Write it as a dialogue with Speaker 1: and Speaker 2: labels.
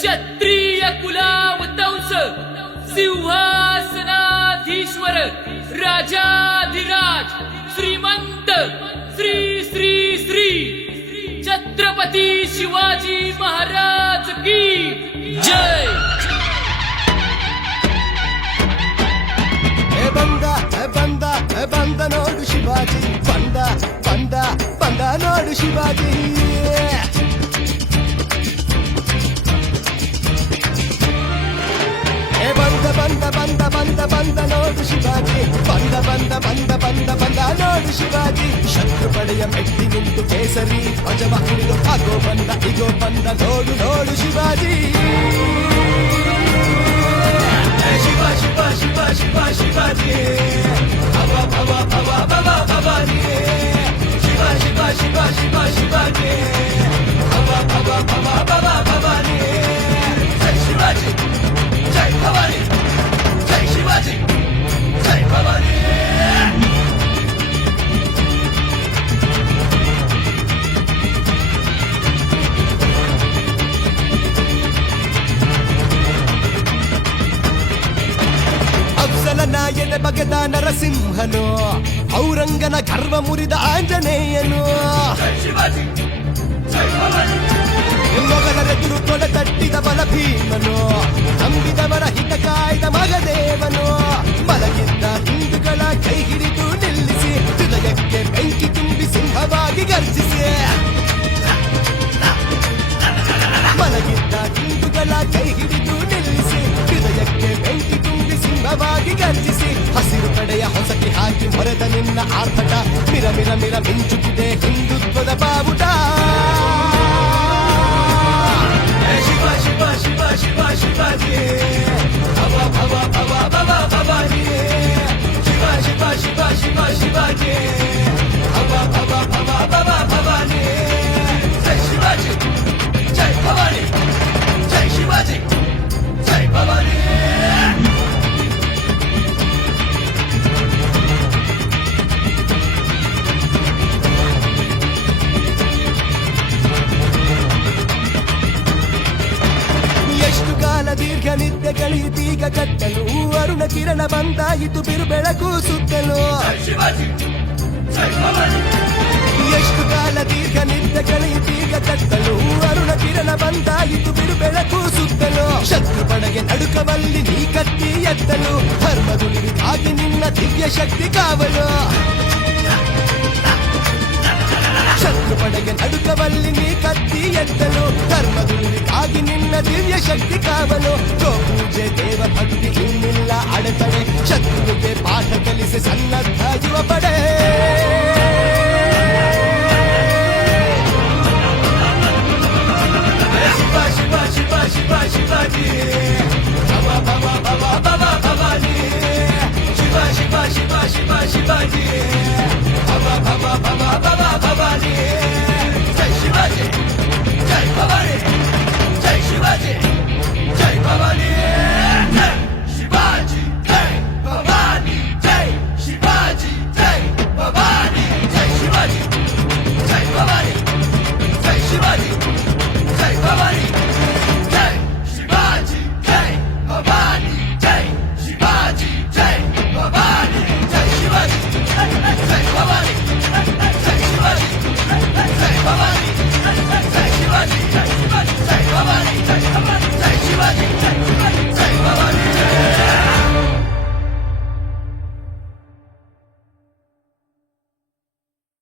Speaker 1: क्षत्रिय कुलावतंस सिंहासनाधीश्वर राजाधिराज श्रीमंत श्री श्री श्री छत्रपती शिवाजी महाराज की जय।
Speaker 2: ಬಂದ ಬಂದ ಬಂದ ನೋಡು ಶಿವಾಜಿ ಬಂದ ಬಂದ ಬಂದ ನೋಡು ಶಿವಾಜಿ banda ಬಂದ ನೋಡು Shivaji banda banda banda banda ಬಂದ ನೋಡು ಶಿವಾಜಿ ಶತ್ರು ಪಡೆಯ ಮೆಟ್ಟಿ ನಿಂತು ಕೇಸರಿ ಧ್ವಜವ ಹಿಡಿದು ಹಾಗೋ ಬಂದ ಇದೋ ಬಂದ ನೋಡು ನೋಡು ಶಿವಾಜಿ ಬಗೆದ ನರಸಿಂಹನು ಔರಂಗನ ಗರ್ವ ಮುರಿದ ಆಂಜನೇಯನು ಮೊಗಲರೆದುರು ತೊಡೆ ತಟ್ಟಿದ ಬಲ ಭೀಮನು ನಂಬಿದವರ ಹಿತ ಕಾಯ್ದ ಮಗದೇವನು ಮಲಗಿದ್ದ ಹಿಂದೂಗಳ ಕೈ ಹಿಡಿದು ನಿಲ್ಲಿಸಿ ಹೃದಯಕ್ಕೆ ಬೆಂಕಿ ತುಂಬಿ ಸಿಂಹವಾಗಿ ಗರ್ಜಿಸಿ ಮಲಗಿದ್ದ ಹಿಂದೂಗಳ ಕೈ ಹಿಡಿದು ಸಿಂಹವಾಗಿ ಗರ್ಜಿಸಿ. ಹಸಿರು ಕಡೆಯ ಹೊಸಕಿ ಹಾಕಿ ಮೊರೆದ ನಿನ್ನ ಆರ್ಭಟ ಮಿರ ಮಿರ ಮಿರ ಮಿಂಚುತ್ತಿದೆ ಹಿಂದುತ್ವದ ಬಾವುಟ. Yeah. ದೀರ್ಘ ನಿತ್ಯ ಕಳೆಯಿತೀಗ ಕಟ್ಟಲು ಅರುಣ ಕಿರಣ ಬಂದಾಯಿತು ಬಿರು ಬೆಳಕು ಸುತ್ತಲು ಎಷ್ಟು ಕಾಲ ದೀರ್ಘ ನಿತ್ಯ ಕಳೆಯಿತೀಗ ಕಟ್ಟಲು ಅರುಣ ಕಿರಣ ಬಂದಾಯಿತು ಬಿರು ಬೆಳಕು ಸುತ್ತಲು ಶತ್ರು ಪಡೆಗೆ ನಡುಕವಲ್ಲಿ ನೀ ಕತ್ತಿ ಎತ್ತಲು ಧರ್ಮದುಳಿವಿಗಾಗಿ ನಿನ್ನ ದಿವ್ಯ ಶಕ್ತಿ ಕಾವಲು ಶತ್ರು ಪಡೆಗೆ ನಡುಕವಲ್ಲಿ ನೀ ಕತ್ತಿ ಎತ್ತಲು ಆಗಿ ನಿನ್ನ ದಿವ್ಯ ಶಕ್ತಿ ಕಾವಲು ಗೋಪೂಜೆ ದೇವ ಭಕ್ತಿ ಇನ್ನಿಲ್ಲ ಅಡೆತಡೆ ಶತ್ರುಗೆ ಪಾಠ ಕಲಿಸಿ ಸನ್ನದ್ಧ ಜೀವ ಪಡೆ ಶಿವ ಶಿವ ಶಿವ ಶಿವಾಜಿ ಭವ ಭವ ಭವ ಭವ ಭವಾನಿ ಶಿವ ಶಿವ ಶಿವ ಶಿವ ಶಿವಾಜಿ ಭವ ಭವ ಭವ ಭವ ಭವಾನಿ ಜೈ ಶಿವಾಜಿ ಜೈ ಭವಾನಿ